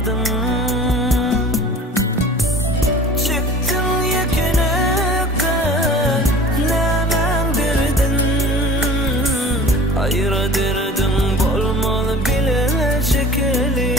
ağladın. Çıktın yekenekten nemen birdin. Ayıra dirdin bolmalı bile çekeli.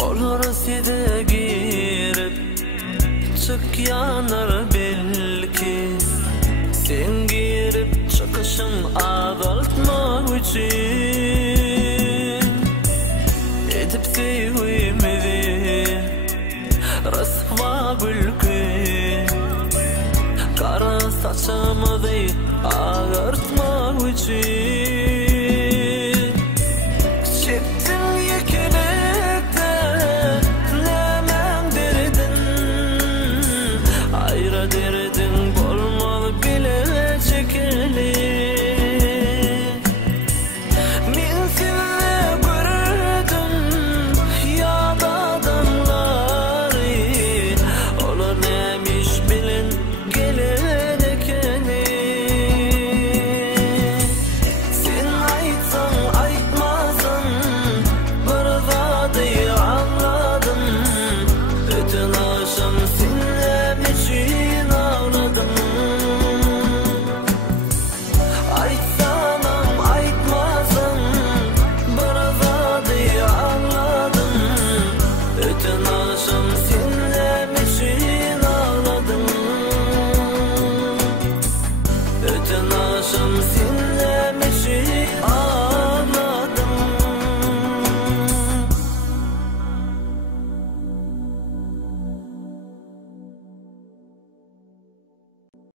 Orasıda girip çık yanar belki. Sen girip çıkışın azaltmak için. Edip sevimedi rasva gülkü. Kara saçımızı ağartmak için. Çıktın yekenekten nemen birdin. Ayra dirdin bolmalı bile çekeli. Men seni gördüm yadadanları. Olar neymiş bilin gelir ekeni. Sen aytsan aytmasan bir zatı anladım. Ötün akşam senem için ağladım. Aytsanam aytmasam bir zatı anladım. Ötün akşam senem için ağladım. Ötün akşam senem